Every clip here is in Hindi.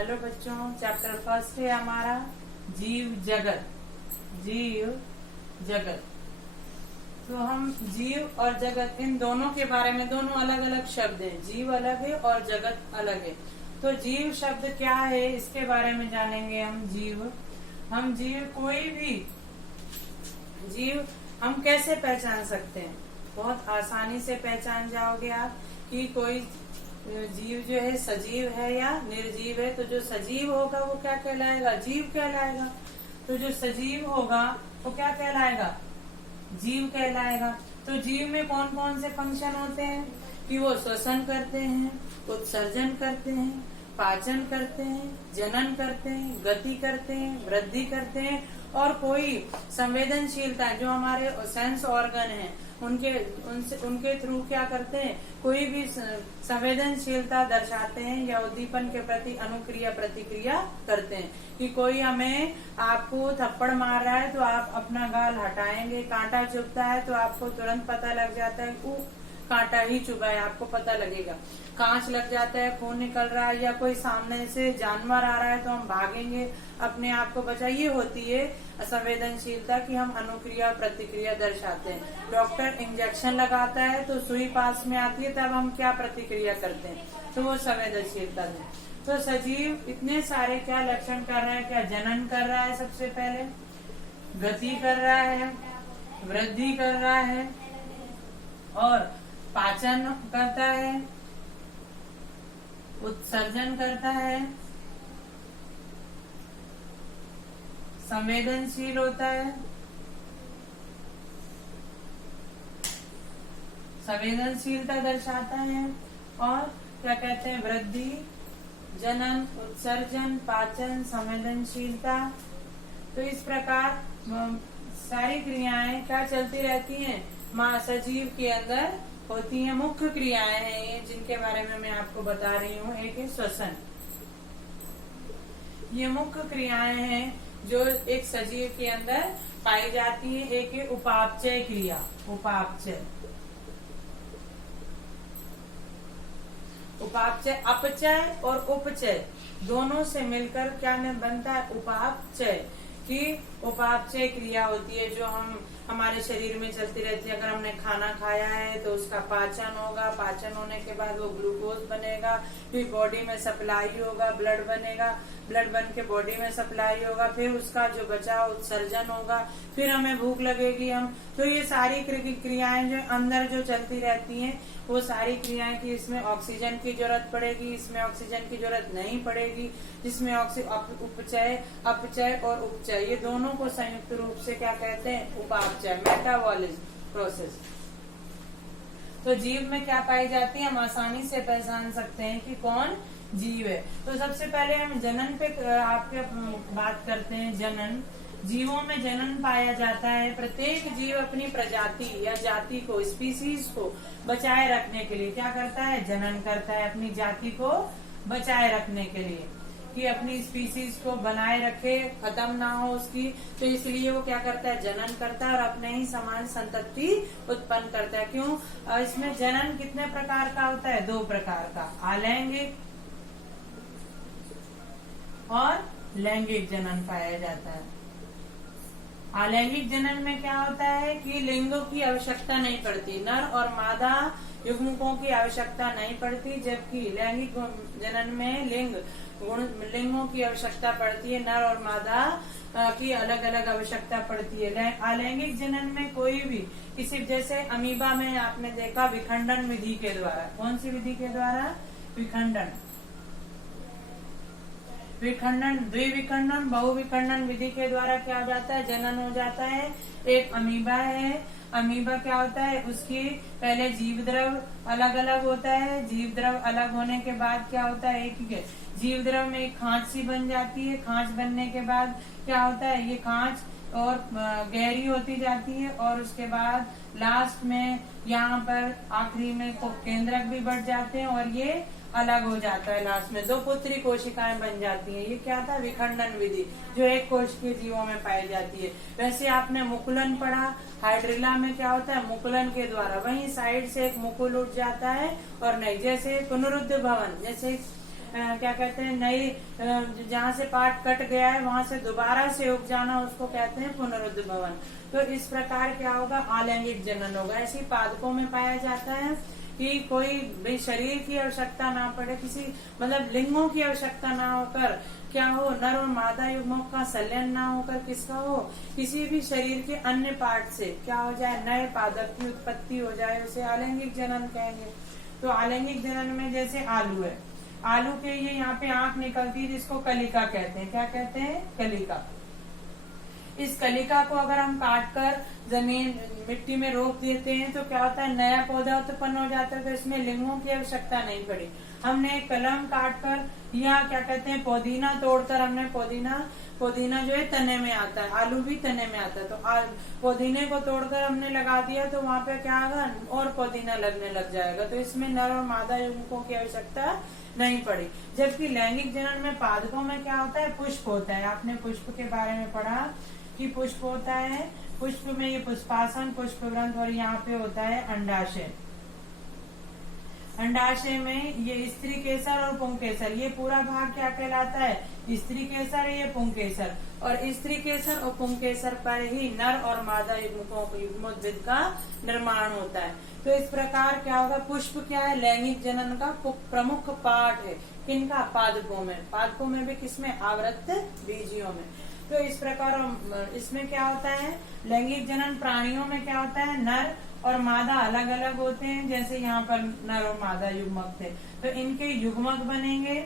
हेलो बच्चों, चैप्टर फर्स्ट है हमारा जीव जगत। जीव जगत। तो हम जीव और जगत इन दोनों के बारे में, दोनों अलग अलग शब्द हैं। जीव अलग है और जगत अलग है। तो जीव शब्द क्या है इसके बारे में जानेंगे हम। जीव कोई भी जीव हम कैसे पहचान सकते हैं। बहुत आसानी से पहचान जाओगे आप कि कोई जीव जो है सजीव है या निर्जीव है। तो जो सजीव होगा वो क्या कहलाएगा? जीव कहलाएगा। तो जो सजीव होगा वो क्या कहलाएगा? जीव कहलाएगा। तो जीव में कौन कौन से फंक्शन होते हैं कि वो श्वसन करते हैं, उत्सर्जन करते हैं, पाचन करते हैं, जनन करते हैं, गति करते हैं, वृद्धि करते हैं और कोई संवेदनशीलता जो हमारे सेंस ऑर्गन है उनके थ्रू क्या करते हैं, कोई भी संवेदनशीलता दर्शाते हैं या उद्दीपन के प्रति अनुक्रिया प्रतिक्रिया करते हैं। कि कोई हमें आपको थप्पड़ मार रहा है तो आप अपना गाल हटाएंगे, कांटा चुभता है तो आपको तुरंत पता लग जाता है वो कांटा ही चुभा है, आपको पता लगेगा। कांच लग जाता है, खून निकल रहा है या कोई सामने से जानवर आ रहा है तो हम भागेंगे, अपने आप को बचाइए। ये होती है संवेदनशीलता की हम अनुक्रिया प्रतिक्रिया दर्शाते हैं। डॉक्टर इंजेक्शन लगाता है तो सुई पास में आती है तब हम क्या प्रतिक्रिया करते हैं, तो वो संवेदनशीलता है। तो सजीव इतने सारे क्या लक्षण कर रहा है, क्या जनन कर रहा है, सबसे पहले गति कर रहा है, वृद्धि कर रहा है और पाचन करता है, उत्सर्जन करता है, संवेदनशील होता है, संवेदनशीलता दर्शाता है और क्या कहते हैं, वृद्धि, जनन, उत्सर्जन, पाचन, संवेदनशीलता। तो इस प्रकार सारी क्रियाएं क्या चलती रहती हैं माँ सजीव के अंदर होती हैं। मुख्य क्रियाएं हैं ये जिनके बारे में मैं आपको बता रही हूँ। एक है श्वसन। ये मुख्य क्रियाएं हैं जो एक सजीव के अंदर पाई जाती है। एक है उपापचय क्रिया। उपापचय अपचय और उपचय दोनों से मिलकर क्या बनता है? उपापचय। कि उपापचय क्रिया होती है जो हमारे शरीर में चलती रहती है। अगर हमने खाना खाया है तो उसका पाचन होगा, पाचन होने के बाद वो ग्लूकोज बनेगा, फिर बॉडी में सप्लाई होगा, ब्लड बनेगा, ब्लड बन के बॉडी में सप्लाई होगा, फिर उसका जो बचा उत्सर्जन होगा, फिर हमें भूख लगेगी हम। तो ये सारी क्रियाएं जो अंदर जो चलती रहती हैं वो सारी क्रियाएं की इसमें ऑक्सीजन की जरूरत पड़ेगी, इसमें ऑक्सीजन की जरूरत नहीं पड़ेगी। जिसमें उपचय, अपचय और उपचय ये दोनों को संयुक्त रूप से क्या कहते हैं? उपापचय, मेटाबॉलिज्म प्रोसेस। तो जीव में क्या पाई जाती है हम आसानी से पहचान सकते हैं कि कौन जीव है। तो सबसे पहले हम जनन पे आपके बात करते हैं। जनन, जीवों में जनन पाया जाता है। प्रत्येक जीव अपनी प्रजाति या जाति को, स्पीसीज को बचाए रखने के लिए क्या करता है? जनन करता है। अपनी जाति को बचाए रखने के लिए कि अपनी स्पीसीज को बनाए रखे, खत्म ना हो उसकी। तो इसलिए वो क्या करता है? जनन करता है और अपने ही समान संतति उत्पन्न करता है। क्यों? इसमें जनन कितने प्रकार का होता है? 2 प्रकार का, अलैंगिक और लैंगिक जनन पाया जाता है। अलैंगिक जनन में क्या होता है कि लिंगों की आवश्यकता नहीं पड़ती, नर और मादा युग्मकों की आवश्यकता नहीं पड़ती। जबकि लैंगिक जनन में लिंगों की आवश्यकता पड़ती है, नर और मादा की अलग अलग आवश्यकता पड़ती है। अलैंगिक जनन में कोई भी किसी, जैसे अमीबा में आपने देखा विखंडन विधि के द्वारा। कौन सी विधि के द्वारा? विखंडन, द्विविखंडन, बहुविखंडन विधि के द्वारा क्या हो जाता है? जनन हो जाता है। एक अमीबा है। अमीबा क्या होता है? उसकी पहले जीव द्रव अलग अलग होता है। जीव द्रव अलग होने के बाद क्या होता है? एक जीव द्रव में एक खांच सी बन जाती है। खांच बनने के बाद क्या होता है? ये खांच और गहरी होती जाती है और उसके बाद लास्ट में यहाँ पर आखिरी में केंद्रक भी बढ़ जाते हैं और ये अलग हो जाता है। लास्ट में 2 पुत्री कोशिकाएं बन जाती हैं। ये क्या था? विखंडन विधि जो एक कोश के जीवों में पाई जाती है। वैसे आपने मुकुलन पढ़ा, हाइड्रिला में क्या होता है? मुकुलन के द्वारा वहीं साइड से एक मुकुल उठ जाता है और नहीं, जैसे पुनरुद्ध भवन, जैसे क्या कहते हैं, नई जहाँ से पार्ट कट गया है वहां से दोबारा से उग जाना, उसको कहते हैं पुनरुद्भवन। तो इस प्रकार क्या होगा, अलैंगिक जनन होगा। ऐसी पादपों में पाया जाता है कि कोई भी शरीर की आवश्यकता ना पड़े, किसी मतलब लिंगों की आवश्यकता ना होकर क्या हो, नर और मादा युग्मक का संलयन ना होकर किसका हो, किसी भी शरीर के अन्य पार्ट से क्या हो जाए, नए पादप की उत्पत्ति हो जाए, उसे अलैंगिक जनन कहेंगे। तो अलैंगिक जनन में जैसे आलू है, आलू के ये यहाँ पे आंख निकलती है जिसको कलिका कहते हैं। क्या कहते हैं, कलिका। इस कलिका को अगर हम काट कर जमीन मिट्टी में रोप देते हैं तो क्या होता है, नया पौधा उत्पन्न हो जाता है। तो इसमें लिंगों की आवश्यकता नहीं पड़ी। हमने कलम काट कर या क्या कहते हैं पुदीना तोड़कर, हमने पुदीना जो है तने में आता है, आलू भी तने में आता है, तो पुदीने को तोड़कर हमने लगा दिया तो वहाँ पे क्या होगा, और पुदीना लगने लग जाएगा। तो इसमें नर और मादा युग्मकों की आवश्यकता नहीं पड़ी। जबकि लैंगिक जनन में पादपों में क्या होता है, पुष्प होता है। आपने पुष्प के बारे में पढ़ा कि पुष्प होता है, पुष्प में ये पुष्पासन, पुष्प ग्रंथ, और यहाँ पे होता है अंडाशय। अंडाशय में ये स्त्री केसर और पुंकेसर, ये पूरा भाग क्या कहलाता है, स्त्री केसर, ये पुंकेसर। और स्त्री केसर और पुंकेसर पर ही नर और मादा युग्मोद्भिद का निर्माण होता है। तो इस प्रकार क्या होगा, पुष्प क्या है, लैंगिक जनन का प्रमुख पार्ट है। किनका, पादपों में। पादपों में भी किसमें, आवृत्त बीजियों में। तो इस प्रकार इसमें क्या होता है, लैंगिक जनन प्राणियों में क्या होता है, नर और मादा अलग अलग होते हैं। जैसे यहाँ पर नर और मादा युग्मक थे, तो इनके युग्मक बनेंगे,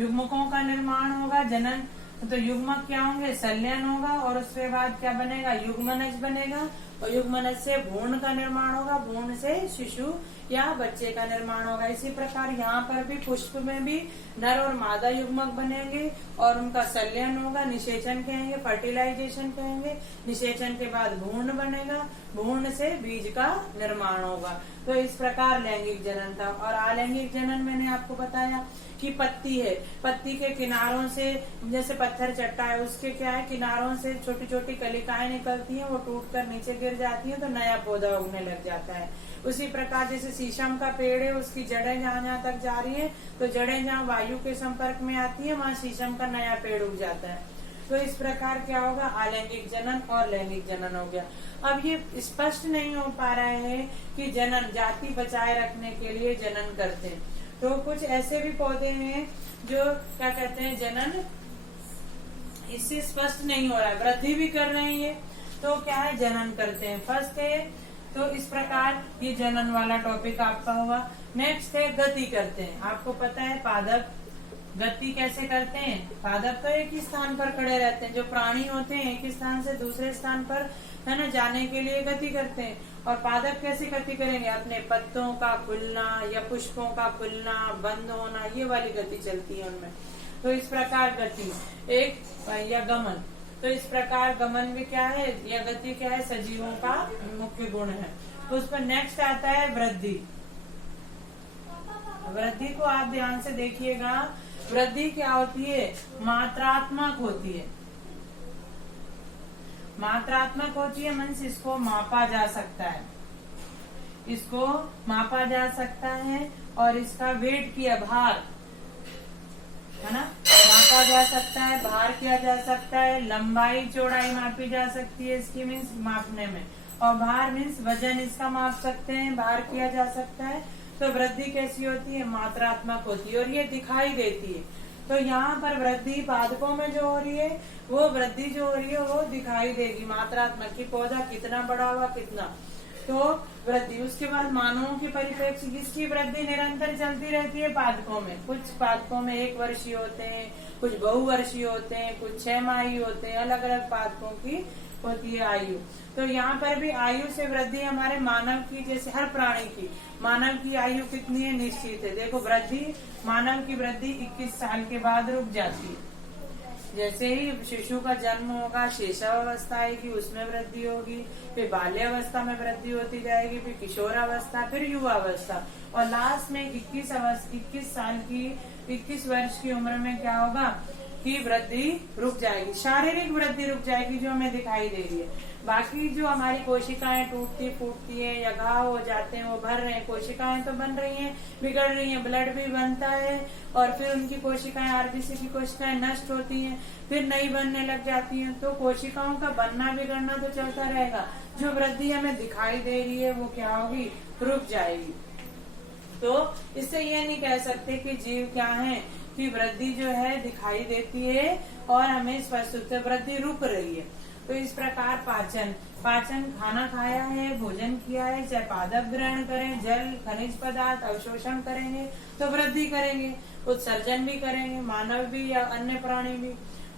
युग्मकों का निर्माण होगा, जनन। तो युग्मक क्या होंगे, संलयन होगा, और उसके बाद क्या बनेगा, युग्मनज बनेगा, और युग्मनज से भ्रूण का निर्माण होगा, भ्रूण से शिशु या बच्चे का निर्माण होगा। इसी प्रकार यहाँ पर भी पुष्प में भी नर और मादा युग्मक बनेंगे और उनका संलयन होगा, निषेचन कहेंगे, फर्टिलाइजेशन कहेंगे। निषेचन के बाद भ्रूण बनेगा, भ्रूण से बीज का निर्माण होगा। तो इस प्रकार लैंगिक जनन था। और अलैंगिक जनन मैंने आपको बताया कि पत्ती है, पत्ती के किनारों से, जैसे पत्थर चट्टा है, उसके क्या है, किनारों से छोटी छोटी कलिकाएं निकलती हैं, वो टूटकर नीचे गिर जाती हैं, तो नया पौधा उगने लग जाता है। उसी प्रकार जैसे शीशम का पेड़ है, उसकी जड़ें जहाँ तक जा रही है, तो जड़ें जहाँ वायु के संपर्क में आती है, वहाँ शीशम का नया पेड़ उग जाता है। तो इस प्रकार क्या होगा, अलैंगिक जनन और लैंगिक जनन हो गया। अब ये स्पष्ट नहीं हो पा रहा है कि जनन, जाति बचाए रखने के लिए जनन करते हैं। तो कुछ ऐसे भी पौधे हैं जो क्या कहते हैं, जनन इससे स्पष्ट नहीं हो रहा है, वृद्धि भी कर रहे हैं, तो क्या है, जनन करते हैं। फर्स्ट है, तो इस प्रकार ये जनन वाला टॉपिक आपका होगा। नेक्स्ट है, गति करते हैं। आपको पता है पादप गति कैसे करते हैं, पादप तो एक ही स्थान पर खड़े रहते हैं। जो प्राणी होते हैं एक ही स्थान से दूसरे स्थान पर, है ना, जाने के लिए गति करते हैं। और पादप कैसे गति करेंगे, अपने पत्तों का खुलना या पुष्पों का खुलना, बंद होना, ये वाली गति चलती है उनमें। तो इस प्रकार गति एक, या गमन, तो इस प्रकार गमन भी क्या है, या गति क्या है, सजीवों का मुख्य गुण है। तो उस पर नेक्स्ट आता है वृद्धि। वृद्धि को आप ध्यान से देखिएगा, वृद्धि क्या होती है, मात्रात्मक होती है। मात्रात्मक होती है, मीन्स इसको मापा जा सकता है, इसको मापा जा सकता है, और इसका वेट किया, भार, है ना, मापा जा सकता है, भार किया जा सकता है, लंबाई चौड़ाई मापी जा सकती है इसकी, मीन्स मापने में, और भार मीन्स वजन इसका माप सकते हैं, भार किया जा सकता है। तो वृद्धि कैसी होती है, मात्रात्मक होती है, और ये दिखाई देती है। तो यहाँ पर वृद्धि पादपों में जो हो रही है, वो वृद्धि जो हो रही है वो दिखाई देगी, मात्रात्मक की, पौधा कितना बड़ा हुआ, कितना, तो वृद्धि। उसके बाद मानवों की परिप्रेक्ष्य, जिसकी वृद्धि निरंतर चलती रहती है पादपों में। कुछ पादपों में 1 वर्षीय होते हैं, कुछ बहुवर्षीय होते हैं, कुछ 6 माही होते हैं, अलग अलग पादपों की होती है आयु। तो यहाँ पर भी आयु से वृद्धि हमारे मानव की, जैसे हर प्राणी की, मानव की आयु कितनी है, निश्चित है। देखो वृद्धि, मानव की वृद्धि 21 साल के बाद रुक जाती है। जैसे ही शिशु का जन्म होगा, शैशवावस्था आएगी, उसमें वृद्धि होगी, फिर बाल्यावस्था में वृद्धि होती जाएगी, फिर किशोरावस्था, फिर युवावस्था, और लास्ट में 21 साल की, 21 वर्ष की उम्र में क्या होगा, की वृद्धि रुक जाएगी, शारीरिक वृद्धि रुक जाएगी जो हमें दिखाई दे रही है। बाकी जो हमारी कोशिकाएं टूटती फूटती है या घाव हो जाते हैं वो भर रहे हैं, कोशिकाएं तो बन रही हैं, बिगड़ रही हैं, ब्लड भी बनता है और फिर उनकी कोशिकाएं, आरबीसी की कोशिकाएं नष्ट होती हैं, फिर नई बनने लग जाती हैं। तो कोशिकाओं का बनना बिगड़ना तो चलता रहेगा, जो वृद्धि हमें दिखाई दे रही है वो क्या होगी, रुक जाएगी। तो इससे ये नहीं कह सकते कि जीव क्या है कि वृद्धि जो है दिखाई देती है और हमें स्पष्ट रूप से वृद्धि रुक रही है। तो इस प्रकार पाचन खाना खाया है, भोजन किया है, चाहे पादप ग्रहण करें, जल खनिज पदार्थ अवशोषण करेंगे तो वृद्धि करेंगे, उत्सर्जन भी करेंगे, मानव भी या अन्य प्राणी भी।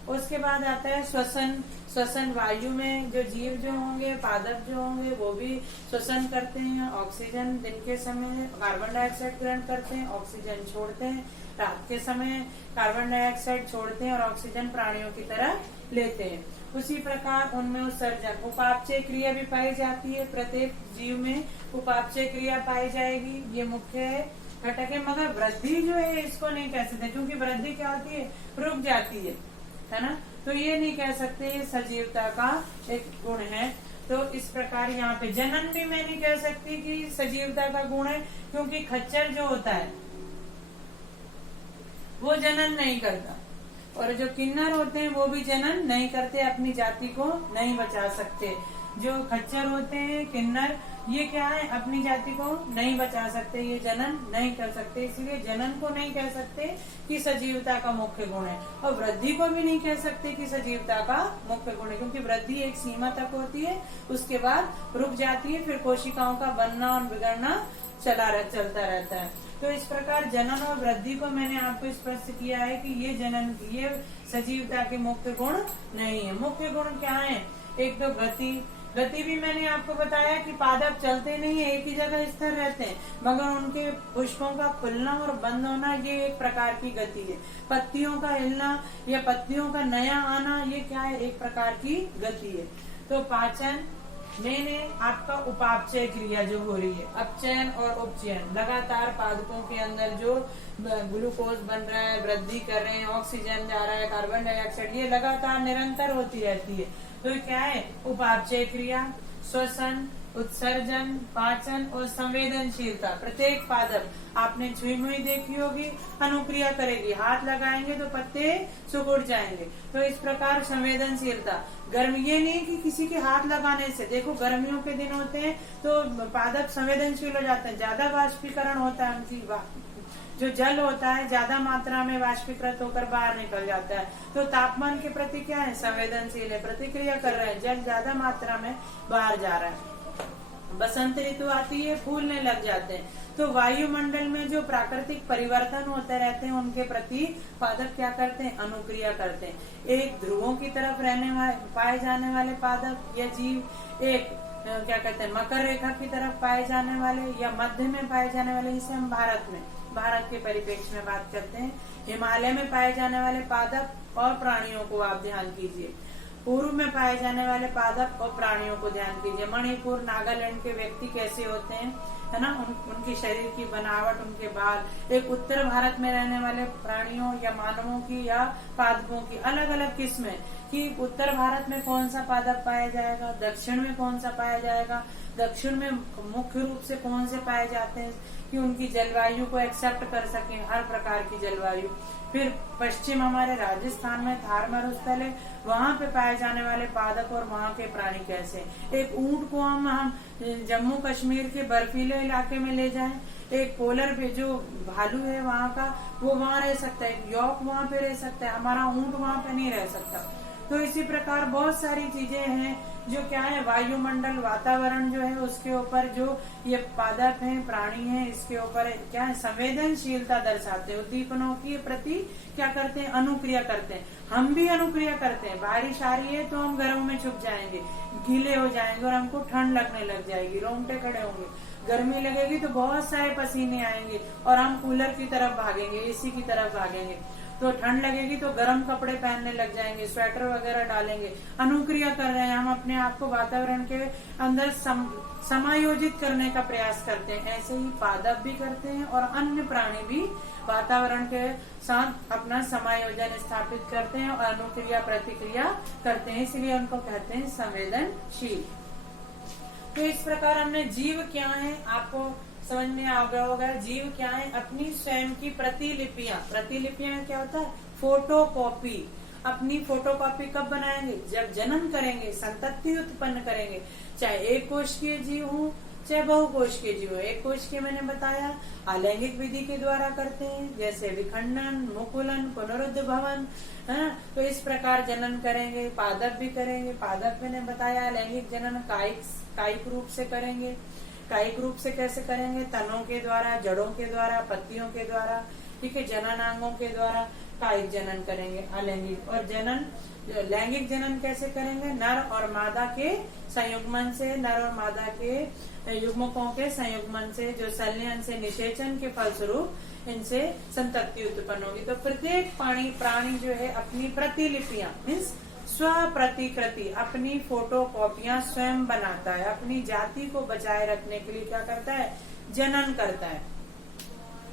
उसके बाद आता है श्वसन वायु में जो जीव जो होंगे, पादप जो होंगे वो भी श्वसन करते हैं, ऑक्सीजन दिन के समय कार्बन डाइऑक्साइड ग्रहण करते हैं, ऑक्सीजन छोड़ते हैं, रात के समय कार्बन डाइऑक्साइड छोड़ते हैं और ऑक्सीजन प्राणियों की तरह लेते हैं। उसी प्रकार उनमें उत्सर्जन, उपापचय क्रिया भी पाई जाती है, प्रत्येक जीव में उपापचय क्रिया पाई जाएगी, ये मुख्य घटक है। मगर वृद्धि जो है इसको नहीं कह सकते, क्योंकि वृद्धि क्या होती है, रुक जाती है ना। तो ये नहीं कह सकते ये सजीवता का एक गुण है। तो इस प्रकार यहाँ पे जनन भी मैं नहीं कह सकती कि सजीवता का गुण है, क्योंकि खच्चर जो होता है वो जनन नहीं करता और जो किन्नर होते हैं वो भी जनन नहीं करते, अपनी जाति को नहीं बचा सकते। जो खच्चर होते हैं, किन्नर, ये क्या है, अपनी जाति को नहीं बचा सकते, ये जनन नहीं कर सकते, इसलिए जनन को नहीं कह सकते कि सजीवता का मुख्य गुण है और वृद्धि को भी नहीं कह सकते कि सजीवता का मुख्य गुण है, क्योंकि वृद्धि एक सीमा तक होती है, उसके बाद रुक जाती है, फिर कोशिकाओं का बनना और बिगड़ना चलता रहता है। तो इस प्रकार जनन और वृद्धि को मैंने आपको स्पष्ट किया है कि ये सजीवता के मुख्य गुण नहीं है। मुख्य गुण क्या है, एक तो गति भी मैंने आपको बताया कि पादप चलते नहीं है, एक ही जगह स्थिर रहते हैं, मगर उनके पुष्पों का खुलना और बंद होना ये एक प्रकार की गति है। पत्तियों का हिलना या पत्तियों का नया आना ये क्या है, एक प्रकार की गति है। तो पाचन मैंने आपका उपापचय क्रिया जो हो रही है, अपचयन और उपचयन, लगातार पादपों के अंदर जो ग्लूकोज बन रहा है, वृद्धि कर रहे हैं, ऑक्सीजन जा रहा है, कार्बन डाइऑक्साइड, ये लगातार निरंतर होती रहती है। तो क्या है, उपापचय क्रिया, श्वसन, उत्सर्जन, पाचन और संवेदनशीलता। प्रत्येक पादप आपने छुई मुई देखी होगी, अनुक्रिया करेगी, हाथ लगाएंगे तो पत्ते सिकुड़ जाएंगे। तो इस प्रकार संवेदनशीलता, गर्मी, ये नहीं कि किसी के हाथ लगाने से, देखो गर्मियों के दिन होते हैं तो पादप संवेदनशील हो जाते हैं, ज्यादा वाष्पीकरण होता है, उनकी जो जल होता है ज्यादा मात्रा में वाष्पीकृत होकर बाहर निकल जाता है। तो तापमान के प्रति क्या है, संवेदनशील है, प्रतिक्रिया कर रहे हैं, जल ज्यादा मात्रा में बाहर जा रहा है। बसंत ऋतु आती है, फूलने लग जाते हैं, तो वायुमंडल में जो प्राकृतिक परिवर्तन होते रहते हैं उनके प्रति पादप क्या करते हैं, अनुक्रिया करते हैं। एक ध्रुवों की तरफ पाए जाने वाले पादप या जीव, एक क्या कहते हैं मकर रेखा की तरफ पाए जाने वाले या मध्य में पाए जाने वाले, इसे हम भारत के परिप्रेक्ष्य में बात करते हैं। हिमालय में पाए जाने वाले पादप और प्राणियों को आप ध्यान कीजिए, पूर्व में पाए जाने वाले पादप और प्राणियों को ध्यान कीजिए। मणिपुर, नागालैंड के व्यक्ति कैसे होते हैं, है ना, उनकी शरीर की बनावट, उनके बाल। एक उत्तर भारत में रहने वाले प्राणियों या मानवों की या पादपों की अलग अलग किस्में, कि उत्तर भारत में कौन सा पादप पाया जाएगा, दक्षिण में कौन सा पाया जाएगा, दक्षिण में मुख्य रूप से कौन से पाए जाते हैं कि उनकी जलवायु को एक्सेप्ट कर सके, हर प्रकार की जलवायु। फिर पश्चिम हमारे राजस्थान में थार मरुस्थल है, वहाँ पे पाए जाने वाले पादप और वहाँ के प्राणी कैसे। एक ऊंट को हम जम्मू कश्मीर के बर्फीले इलाके में ले जाएं, एक पोलर पे जो भालू है वहाँ का, वो वहाँ रह सकता है, यॉक वहाँ पे रह सकता है, हमारा ऊंट वहाँ पे नहीं रह सकता। तो इसी प्रकार बहुत सारी चीजें हैं जो क्या है, वायुमंडल, वातावरण जो है उसके ऊपर जो ये पादप हैं, प्राणी हैं, इसके ऊपर क्या है, संवेदनशीलता दर्शाते हैं। उद्दीपनों की प्रति क्या करते हैं, अनुक्रिया करते हैं। हम भी अनुक्रिया करते हैं, बारिश आ रही है तो हम घरों में छुप जाएंगे, गीले हो जाएंगे और हमको ठंड लगने लग जाएगी, रोंगटे खड़े होंगे। गर्मी लगेगी तो बहुत सारे पसीने आएंगे और हम कूलर की तरफ भागेंगे, एसी की तरफ भागेंगे। तो ठंड लगेगी तो गर्म कपड़े पहनने लग जाएंगे, स्वेटर वगैरह डालेंगे। अनुक्रिया कर रहे हैं, हम अपने आप को वातावरण के अंदर समायोजित करने का प्रयास करते हैं। ऐसे ही पादप भी करते हैं और अन्य प्राणी भी वातावरण के साथ अपना समायोजन स्थापित करते हैं और अनुक्रिया प्रतिक्रिया करते हैं, इसलिए उनको कहते हैं संवेदनशील। तो इस प्रकार हमने जीव क्या है आपको समझ में आ गया होगा। जीव क्या है? अपनी स्वयं की प्रतिलिपियां। प्रतिलिपियां क्या होता है? फोटोकॉपी। अपनी फोटोकॉपी कब बनाएंगे? जब जनन करेंगे, संतति उत्पन्न करेंगे। चाहे एक कोशिकीय जीव हो चाहे बहुकोशिकीय जीव हो। एक कोशिकीय मैंने बताया अलैंगिक विधि के द्वारा करते हैं, जैसे विखंडन, मुकुलन, पुनरुद्भवन। तो इस प्रकार जनन करेंगे। पादप भी करेंगे। पादप मैंने बताया लैंगिक जनन कायिक रूप से करेंगे। कायिक रूप से कैसे करेंगे? तनों के द्वारा, जड़ों के द्वारा, पत्तियों के द्वारा, ठीक है, जननांगों के द्वारा कायिक जनन करेंगे अलैंगिक। और जनन लैंगिक जनन कैसे करेंगे? नर और मादा के संयुग्मन से, नर और मादा के युग्मकों के संयुग्मन से, जो संलयन से निषेचन के फलस्वरूप इनसे संतति उत्पन्न होगी। तो प्रत्येक प्राणी जो है अपनी प्रतिलिपियां मीन्स स्व प्रतिकृति, अपनी फोटो कॉपियां स्वयं बनाता है। अपनी जाति को बचाए रखने के लिए क्या करता है? जनन करता है।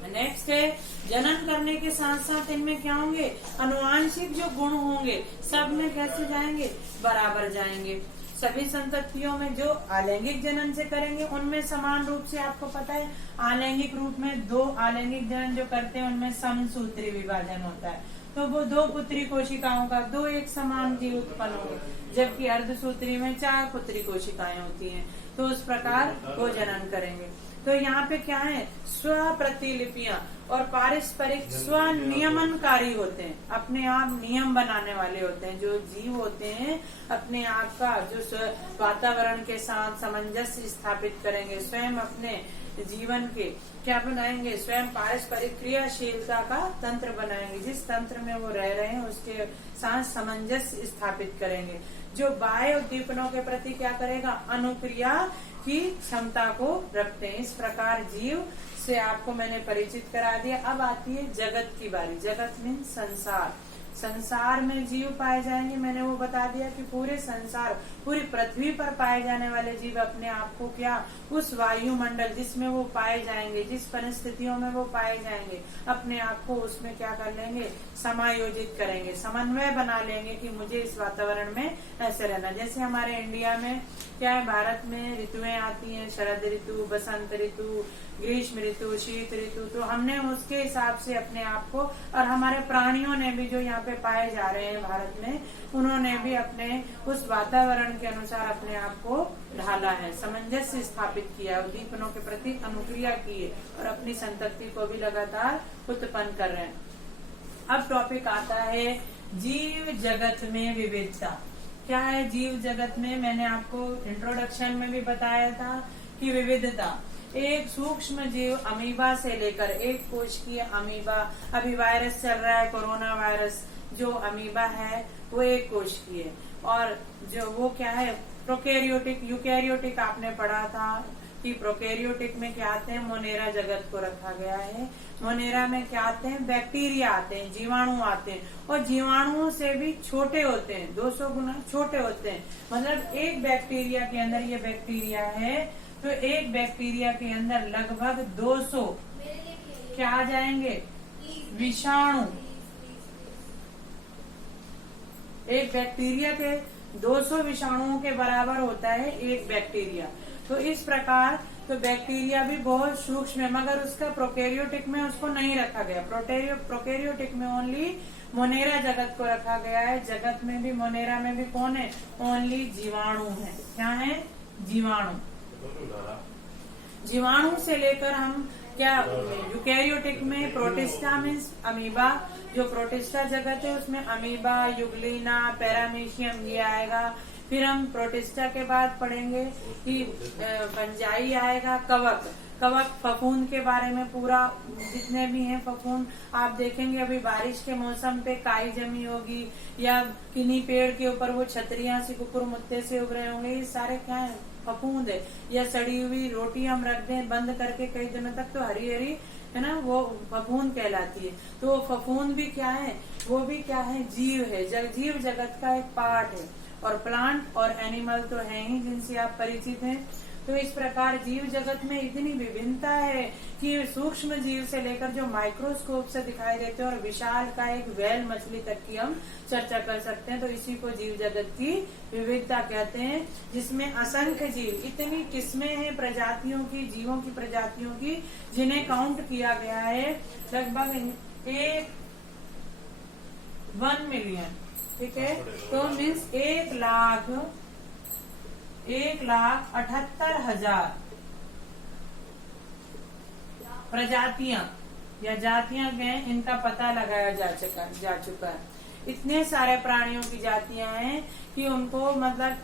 नेक्स्ट है जनन करने के साथ साथ इनमें क्या होंगे? अनुवांशिक जो गुण होंगे सब में कैसे जाएंगे? बराबर जाएंगे। सभी संततियों में जो अलैंगिक जनन से करेंगे उनमें समान रूप से, आपको पता है अलैंगिक रूप में 2 अलैंगिक जनन जो करते हैं उनमें समसूत्री विभाजन होता है। तो वो 2 पुत्री कोशिकाओं का 2 एक समान जीव उत्पन्न होंगे, जबकि अर्धसूत्री में 4 पुत्री कोशिकाएं होती हैं। तो उस प्रकार वो जनन करेंगे। तो यहाँ पे क्या है? स्व प्रतिलिपियां और पारस्परिक स्वनियमनकारी होते हैं, अपने आप नियम बनाने वाले होते हैं। जो जीव होते हैं अपने आप का जो वातावरण के साथ सामंजस्य स्थापित करेंगे, स्वयं अपने जीवन के क्या बनाएंगे? स्वयं पारस्परिक क्रियाशीलता का तंत्र बनाएंगे। जिस तंत्र में वो रह रहे हैं उसके साथ सामंजस्य स्थापित करेंगे। जो बाह्य उद्दीपनों के प्रति क्या करेगा? अनुक्रिया की क्षमता को रखते हैं। इस प्रकार जीव से आपको मैंने परिचित करा दिया। अब आती है जगत की बारी। जगत मीन्स संसार। संसार में जीव पाए जाएंगे, मैंने वो बता दिया कि पूरे संसार, पूरी पृथ्वी पर पाए जाने वाले जीव अपने आप को क्या उस वायुमंडल जिसमें वो पाए जाएंगे, जिस परिस्थितियों में वो पाए जाएंगे, अपने आप को उसमें क्या कर लेंगे? समायोजित करेंगे, समन्वय बना लेंगे कि मुझे इस वातावरण में ऐसे रहना। जैसे हमारे इंडिया में क्या है, भारत में ऋतुएं आती हैं, शरद ऋतु, बसंत ऋतु, ग्रीष्म ऋतु, शीत ऋतु। तो हमने उसके हिसाब से अपने आप को, और हमारे प्राणियों ने भी जो यहाँ पे पाए जा रहे हैं भारत में, उन्होंने भी अपने उस वातावरण के अनुसार अपने आप को ढाला है, सामंजस्य स्थापित किया, उद्दीपनों के प्रति अनुक्रिया की है और अपनी संतति को भी लगातार उत्पन्न कर रहे हैं। अब टॉपिक आता है जीव जगत में विविधता। क्या है जीव जगत में? मैंने आपको इंट्रोडक्शन में भी बताया था कि विविधता एक सूक्ष्म जीव अमीबा से लेकर एक कोशिकीय अमीबा, अभी वायरस चल रहा है कोरोना वायरस, जो अमीबा है वो एक कोशिकीय, और जो वो क्या है प्रोकैरियोटिक, यूकैरियोटिक आपने पढ़ा था कि प्रोकैरियोटिक में क्या आते हैं? मोनेरा जगत को रखा गया है। मोनेरा में क्या आते हैं? बैक्टीरिया आते हैं, जीवाणु आते हैं, और जीवाणुओं से भी छोटे होते हैं, 200 गुना छोटे होते हैं। मतलब एक बैक्टीरिया के अंदर, ये बैक्टीरिया है तो एक बैक्टीरिया के अंदर लगभग 200 क्या आ जाएंगे? विषाणु। एक बैक्टीरिया के 200 विषाणुओं के बराबर होता है एक बैक्टीरिया। तो इस प्रकार तो बैक्टीरिया भी बहुत सूक्ष्म है, मगर उसका प्रोकैरियोटिक में उसको नहीं रखा गया। प्रोकैरियोटिक में ओनली मोनेरा जगत को रखा गया है। जगत में भी, मोनेरा में भी कौन है? ओनली जीवाणु है। क्या है? जीवाणु। जीवाणु से लेकर हम क्या यूकैरियोटिक में प्रोटिस्टा मीन्स अमीबा, जो प्रोटिस्टा जगत है उसमें अमीबा, युग्लिना, पैरामीशियम ये आएगा। फिर हम प्रोटिस्टा के बाद पढ़ेंगे कि फंजाई आएगा, कवक फफूंद के बारे में पूरा जितने भी हैं फफूंद आप देखेंगे। अभी बारिश के मौसम पे काई जमी होगी या किन्हीं पेड़ के ऊपर वो छतरियां सी कुकुर मुत्ते से उग रहे होंगे, ये सारे क्या है? फफूंद है। या सड़ी हुई रोटी हम रख दें बंद करके कई दिनों तक तो हरी हरी है ना, वो फफूंद कहलाती है। तो वो फफूंद भी क्या है, वो भी क्या है, जीव है, जीव जगत का एक पार्ट है। और प्लांट और एनिमल तो है ही जिनसे आप परिचित हैं। तो इस प्रकार जीव जगत में इतनी विभिन्नता है कि सूक्ष्म जीव से लेकर जो माइक्रोस्कोप से दिखाई देते हैं और विशाल का एक व्हेल मछली तक की हम चर्चा कर सकते हैं। तो इसी को जीव जगत की विविधता कहते हैं, जिसमें असंख्य जीव, इतनी किस्में हैं प्रजातियों की, जीवों की प्रजातियों की, जिन्हें काउंट किया गया है लगभग 1 मिलियन। ठीक है, तो मीन्स 1,78,000 प्रजातियां या जातियां गए, इनका पता लगाया जा चुका है। इतने सारे प्राणियों की जातियां हैं कि उनको मतलब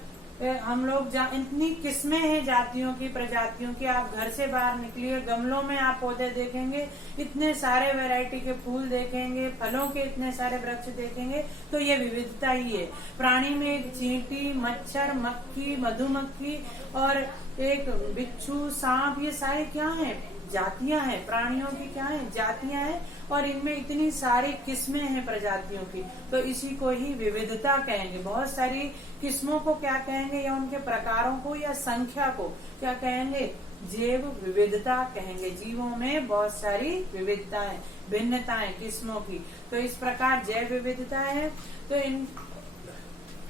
हम लोग इतनी किस्में हैं जातियों की, प्रजातियों की। आप घर से बाहर निकलिए, गमलों में आप पौधे देखेंगे, इतने सारे वैरायटी के फूल देखेंगे, फलों के इतने सारे वृक्ष देखेंगे। तो ये विविधता ही है। प्राणी में एक चींटी, मच्छर, मक्खी, मधुमक्खी और एक बिच्छू, सांप, ये सारे क्या हैं, जातियां हैं। प्राणियों की क्या है, जातियां हैं। और इनमें इतनी सारी किस्में हैं प्रजातियों की, तो इसी को ही विविधता कहेंगे। बहुत सारी किस्मों को क्या कहेंगे, या उनके प्रकारों को या संख्या को क्या कहेंगे, जैव विविधता कहेंगे। जीवों में बहुत सारी विविधताएं, भिन्नताएं किस्मों की। तो इस प्रकार जैव विविधता है। तो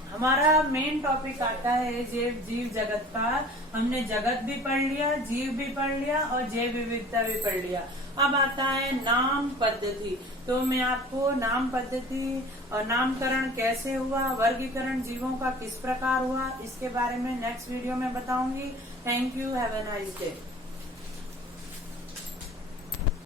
हमारा मेन टॉपिक आता है जीव जगत का। हमने जगत भी पढ़ लिया, जीव भी पढ़ लिया और जैव विविधता भी पढ़ लिया। अब आता है नाम पद्धति। तो मैं आपको नाम पद्धति और नामकरण कैसे हुआ, वर्गीकरण जीवों का किस प्रकार हुआ, इसके बारे में नेक्स्ट वीडियो में बताऊंगी। Thank you, have a nice day.